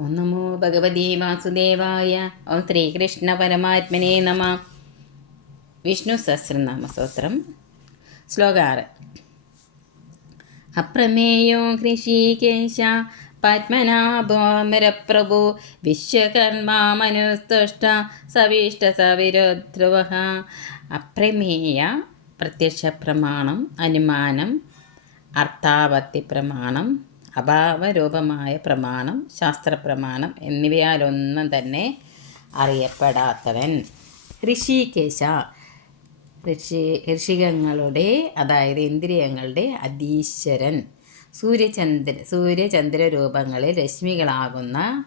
ഓം നമോ ഭഗവതി വാസുദേവായ ഓം ശ്രീകൃഷ്ണ പരമാത്മനെ നമ. വിഷ്ണു സഹസ്രനാമ സ്തോത്രം. ശ്ലോകാറ് അപ്രമേയോ കൃഷികേശ പത്മനാഭോമരപ്രഭു വിശ്വകർമാ മനുസ്തുഷ്ട സവിഷ്ട സവിരുധ്രുവ അപ്രമേയ പ്രത്യക്ഷ പ്രമാണം അനുമാനം അർത്ഥാപത്തി പ്രമാണം അഭാവരൂപമായ പ്രമാണം ശാസ്ത്രപ്രമാണം എന്നിവയാലൊന്നും തന്നെ അറിയപ്പെടാത്തവൻ. ഋഷികേശ ഋഷി ഋഷികങ്ങളുടെ അതായത് ഇന്ദ്രിയങ്ങളുടെ അധീശ്വരൻ. സൂര്യചന്ദ്ര സൂര്യചന്ദ്ര രൂപങ്ങളിൽ രശ്മികളാകുന്ന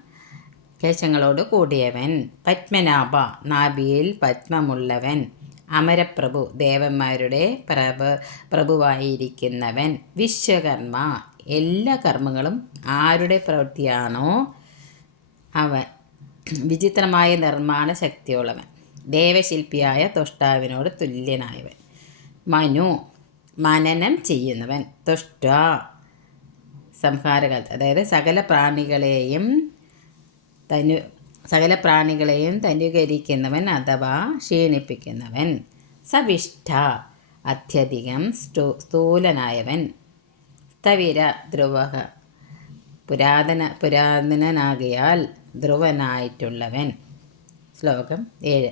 കേശങ്ങളോട് കൂടിയവൻ. പത്മനാഭ നാഭിയിൽ പത്മമുള്ളവൻ. അമരപ്രഭു ദേവന്മാരുടെ പ്രഭു പ്രഭുവായിരിക്കുന്നവൻ. വിശ്വകർമ്മ എല്ലാ കർമ്മങ്ങളും ആരുടെ പ്രവൃത്തിയാണോ അവൻ? വിചിത്രമായ നിർമ്മാണ ശക്തിയുള്ളവൻ. ദേവശില്പിയായ തുഷ്ടാവിനോട് തുല്യനായവൻ. മനു മനനം ചെയ്യുന്നവൻ. തുഷ്ട. സംഹാരകാലത്ത് അതായത് സകല പ്രാണികളെയും തനു സകല പ്രാണികളെയും തനുകരിക്കുന്നവൻ അഥവാ ക്ഷീണിപ്പിക്കുന്നവൻ. സവിഷ്ഠ അത്യധികം സ്ഥൂലനായവൻ. സ്ഥവിര ധ്രുവ പുരാതന പുരാതനനാകിയാൽ ധ്രുവനായിട്ടുള്ളവൻ. ശ്ലോകം ഏഴ്.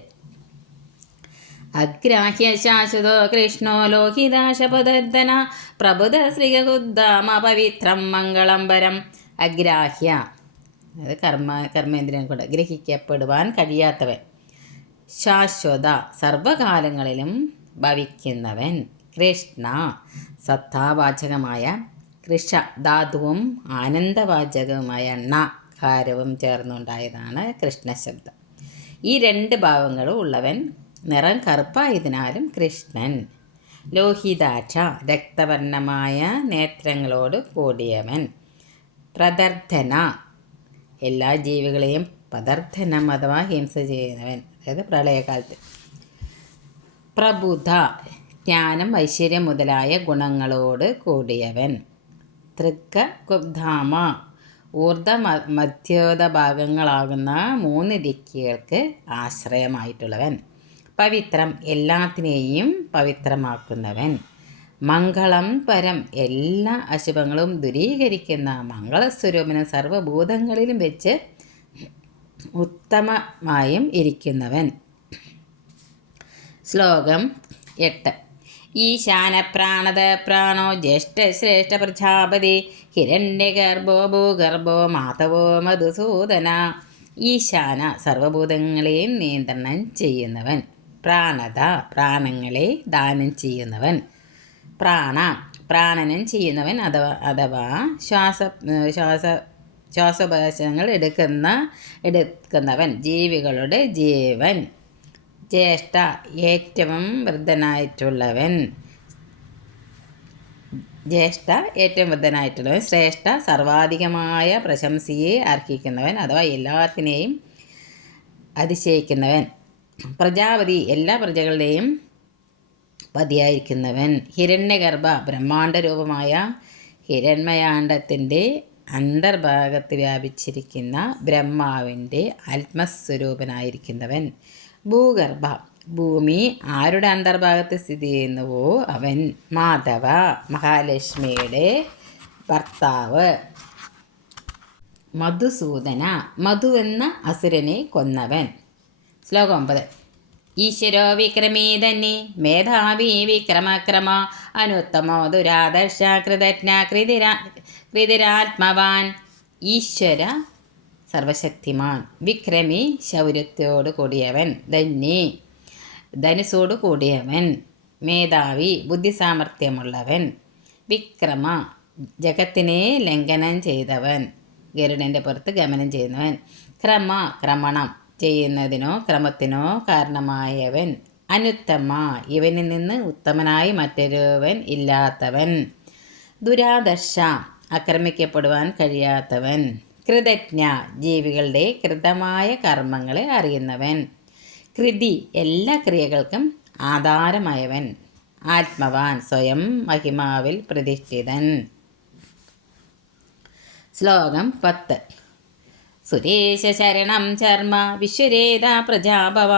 അഗ്രാഹ്യ ശാശ്വതോ കൃഷ്ണോ ലോഹിതാശപദന പ്രബുധ ശ്രീകുദ്ധാമ പവിത്രം മംഗളംബരം. അഗ്രാഹ്യ. അത് കർമ്മ കർമ്മേന്ദ്രൻ കൊണ്ട് ഗ്രഹിക്കപ്പെടുവാൻ കഴിയാത്തവൻ. ശാശ്വത സർവകാലങ്ങളിലും ഭവിക്കുന്നവൻ കൃഷ്ണ. സത്താവാചകമായ കൃഷ ധാതുവും ആനന്ദവാചകവുമായ ണ ഹാരവും ചേർന്നുണ്ടായതാണ് കൃഷ്ണശബ്ദം. ഈ രണ്ട് ഭാവങ്ങളും ഉള്ളവൻ നിറം കറുപ്പായതിനാലും കൃഷ്ണൻ. ലോഹിതാക്ഷ രക്തവർണമായ നേത്രങ്ങളോട് കൂടിയവൻ. പ്രദർധന എല്ലാ ജീവികളെയും പദർത്ഥനം അഥവാ ഹിംസ ചെയ്യുന്നവൻ. അതായത് പ്രളയകാലത്ത്. പ്രബുധ ജ്ഞാനം ഐശ്വര്യം മുതലായ ഗുണങ്ങളോട് കൂടിയവൻ. തൃക്ക കുബ്ധാമ ഊർധ മധ്യോത ഭാഗങ്ങളാകുന്ന മൂന്ന് ദിക്കുകൾക്ക് ആശ്രയമായിട്ടുള്ളവൻ. പവിത്രം എല്ലാത്തിനെയും പവിത്രമാക്കുന്നവൻ. മംഗളം പരം എല്ലാ അശുഭങ്ങളും ദുരീകരിക്കുന്ന മംഗളസ്വരൂപന സർവഭൂതങ്ങളിലും വെച്ച് ഉത്തമമായും ഇരിക്കുന്നവൻ. ശ്ലോകം എട്ട്. ഈശാനപ്രാണത പ്രാണോ ജ്യേഷ്ഠ ശ്രേഷ്ഠ പ്രജാപതി ഹിരണ്യഗർഭോ ഭൂഗർഭോ മാധവോ മധുസൂദന. ഈശാന സർവഭൂതങ്ങളെയും നിയന്ത്രണം ചെയ്യുന്നവൻ. പ്രാണത പ്രാണങ്ങളെ ദാനം ചെയ്യുന്നവൻ. പ്രാണ പ്രാണനം ചെയ്യുന്നവൻ അഥവാ അഥവാ ശ്വാസ ശ്വാസ ശ്വാസോപദേശങ്ങൾ എടുക്കുന്ന എടുക്കുന്നവൻ. ജീവികളുടെ ജീവൻ. ജ്യേഷ്ഠ ഏറ്റവും വൃദ്ധനായിട്ടുള്ളവൻ. ജ്യേഷ്ഠ ഏറ്റവും വൃദ്ധനായിട്ടുള്ളവൻ ശ്രേഷ്ഠ സർവാധികമായ പ്രശംസയെ അർഹിക്കുന്നവൻ അഥവാ എല്ലാത്തിനെയും അതിശയിക്കുന്നവൻ. പ്രജാപതി എല്ലാ പ്രജകളുടെയും പതിയായിരിക്കുന്നവൻ. ഹിരണ്യഗർഭ ബ്രഹ്മാണ്ട രൂപമായ ഹിരണ്മയാണ്ടത്തിന്റെ അന്തർഭാഗത്ത് വ്യാപിച്ചിരിക്കുന്ന ബ്രഹ്മാവിന്റെ ആത്മസ്വരൂപനായിരിക്കുന്നവൻ. ഭൂഗർഭ. ഭൂമി ആരുടെ അന്തർഭാഗത്ത് സ്ഥിതി ചെയ്യുന്നുവോ? അവൻ മാധവ മഹാലക്ഷ്മിയുടെ ഭർത്താവ്. മധുസൂദന മധു എന്ന അസുരനെ കൊന്നവൻ. ശ്ലോകം ഒമ്പത്. ഈശ്വരോ വിക്രമീ തന്നെ മേധാവി വിക്രമക്രമ അനുത്തമോ ദുരാദർശ കൃതജ്ഞ കൃതിരാ കൃതിരാത്മവാൻ. ഈശ്വര സർവശക്തിമാൻ. വിക്രമി ശൗര്യത്തോട് കൂടിയവൻ. ധന്യി ധനുസോട് കൂടിയവൻ. മേധാവി ബുദ്ധിസാമർഥ്യമുള്ളവൻ. വിക്രമ ജഗത്തിനെ ലംഘനം ചെയ്തവൻ. ഗരുഡന്റെ പുറത്ത് ഗമനം ചെയ്യുന്നവൻ. ക്രമ ക്രമണം ചെയ്യുന്നതിനോ ക്രമത്തിനോ കാരണമായവൻ. അനുത്തമ ഇവനിൽ നിന്ന് ഉത്തമനായി മറ്റൊരുവൻ ഇല്ലാത്തവൻ. ദുരാദർശ ആക്രമിക്കപ്പെടുവാൻ കഴിയാത്തവൻ. കൃതജ്ഞ ജീവികളുടെ കൃതമായ കർമ്മങ്ങളെ അറിയുന്നവൻ. കൃതി എല്ലാ ക്രിയകൾക്കും ആധാരമായവൻ. ആത്മവാൻ സ്വയം മഹിമാവിൽ പ്രതിഷ്ഠിതൻ. ശ്ലോകം പത്ത്. സുരേശ ശരണം ചർമ്മ വിശ്വരേത പ്രജാഭവ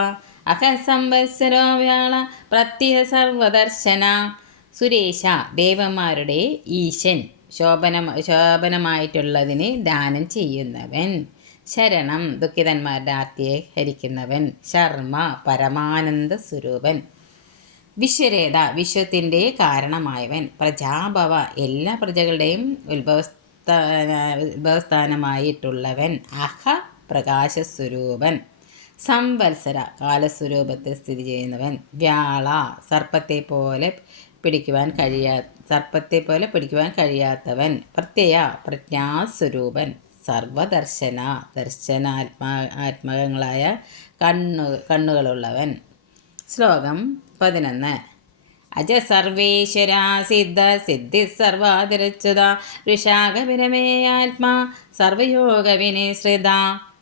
അഹ സംവത്സരോ വ്യാള പ്രത്യ സർവദർശന. സുരേശ ദേവന്മാരുടെ ഈശൻ. ശോഭന ശോഭനമായിട്ടുള്ളതിന് ദാനം ചെയ്യുന്നവൻ. ശരണം ദുഃഖിതന്മാരുടെ ആർത്തിയെ ഹരിക്കുന്നവൻ. ശർമ്മ പരമാനന്ദ സ്വരൂപൻ. വിശ്വരേത വിശ്വത്തിന്റെ കാരണമായവൻ. പ്രജാഭവ എല്ലാ പ്രജകളുടെയും ഉത്ഭവസ്ഥാന ഉത്ഭവസ്ഥാനമായിട്ടുള്ളവൻ. അഹ പ്രകാശസ്വരൂപൻ സംവത്സര കാലസ്വരൂപത്തിൽ സ്ഥിതി ചെയ്യുന്നവൻ. വ്യാള സർപ്പത്തെ പോലെ പിടിക്കുവാൻ കഴിയാ സർപ്പത്തെ പോലെ പിടിക്കുവാൻ കഴിയാത്തവൻ. പ്രത്യയ പ്രജ്ഞാസ്വരൂപൻ. സർവദർശന ദർശനാത്മാ ആത്മകങ്ങളായ കണ്ണു കണ്ണുകളുള്ളവൻ. ശ്ലോകം പതിനൊന്ന്. അജ സർവേശ്വര സിദ്ധ സിദ്ധി സർവാതിരച്ചുത ഋഷാകപരമേ ആത്മാ സർവയോഗ വിനിശ്രിത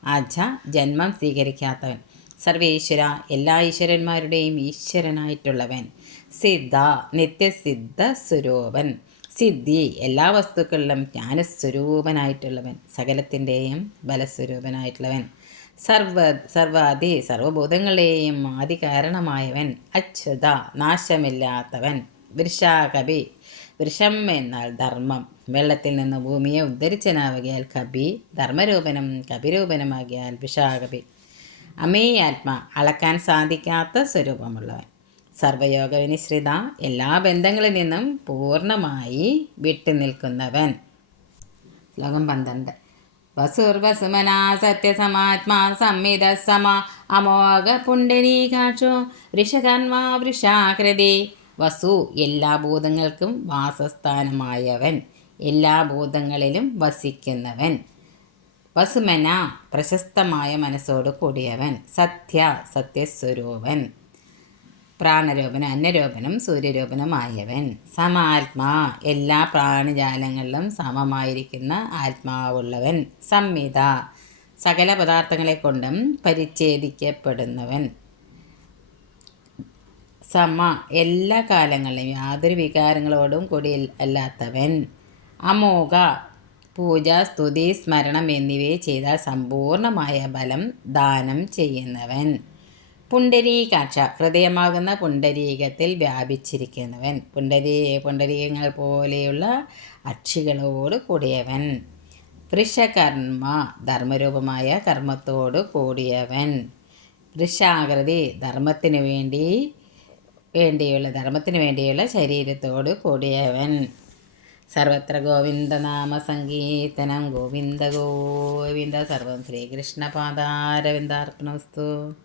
അജ ജന്മം സ്വീകരിക്കാത്തവൻ. സർവേശ്വര എല്ലാ ഈശ്വരന്മാരുടെയും ഈശ്വരനായിട്ടുള്ളവൻ. സിദ്ധ നിത്യസിദ്ധ സ്വരൂപൻ. സിദ്ധി എല്ലാ വസ്തുക്കളിലും ജ്ഞാനസ്വരൂപനായിട്ടുള്ളവൻ സകലത്തിന്റെയും ബലസ്വരൂപനായിട്ടുള്ളവൻ. സർവ സർവാദി സർവഭൂതങ്ങളെയും ആദി കാരണമായവൻ അച്യുത നാശമില്ലാത്തവൻ വൃഷാകബി വൃഷം എന്നാൽ ധർമ്മം. വെള്ളത്തിൽ നിന്ന് ഭൂമിയെ ഉദ്ധരിച്ചനാവുകയാൽ കബി ധർമ്മരൂപനും കപിരൂപനുമാകിയാൽ വിഷാകബി അമേയാത്മ അളക്കാൻ സാധിക്കാത്ത സ്വരൂപമുള്ളവൻ. സർവയോഗ വിനിശ്രിത എല്ലാ ബന്ധങ്ങളിൽ നിന്നും പൂർണമായി വിട്ടുനിൽക്കുന്നവൻ ശ്ലോകം പന്ത്രണ്ട്. വസുർവസുമനാ സത്യസമാത്മാ സംമിത സമ അമോഘ പുണ്ഡരീകാക്ഷോ വൃഷകന്മാ വൃഷാകൃതി. വസു എല്ലാ ഭൂതങ്ങൾക്കും വാസസ്ഥാനമായവൻ. എല്ലാ ഭൂതങ്ങളിലും വസിക്കുന്നവൻ. വസുമന പ്രശസ്തമായ മനസ്സോട് കൂടിയവൻ. സത്യ സത്യസ്വരൂപൻ. പ്രാണരൂപനും അന്നരൂപനം സൂര്യരൂപനമായവൻ സമാത്മാ എല്ലാ പ്രാണിജാലങ്ങളിലും സമമായിരിക്കുന്ന ആത്മാവുള്ളവൻ. സംഹിത സകല പദാർത്ഥങ്ങളെ കൊണ്ടും പരിച്ഛേദിക്കപ്പെടുന്നവൻ. സമ എല്ലാ കാലങ്ങളിലും യാതൊരു വികാരങ്ങളോടും കൂടി അല്ലാത്തവൻ. അമോഘ പൂജ സ്തുതി സ്മരണം എന്നിവയെ ചെയ്താൽ സമ്പൂർണമായ ബലം ദാനം ചെയ്യുന്നവൻ. പുണ്ടരീകാക്ഷ ഹൃദയമാകുന്ന പുണ്ടരീകത്തിൽ വ്യാപിച്ചിരിക്കുന്നവൻ. പുണ്ടരീ പുണ്ടരീകങ്ങൾ പോലെയുള്ള അക്ഷികളോട് കൂടിയവൻ. വൃഷകർമ്മ ധർമ്മരൂപമായ കർമ്മത്തോട് കൂടിയവൻ. വൃഷാകൃതി ധർമ്മത്തിന് വേണ്ടി വേണ്ടിയുള്ള ധർമ്മത്തിന് വേണ്ടിയുള്ള ശരീരത്തോട് കൂടിയവൻ. സർവത്ര ഗോവിന്ദനാമ സങ്കീർത്തനം. ഗോവിന്ദ ഗോവിന്ദ. സർവം ശ്രീകൃഷ്ണപാദാരവിന്ദാർപ്പണവസ്തു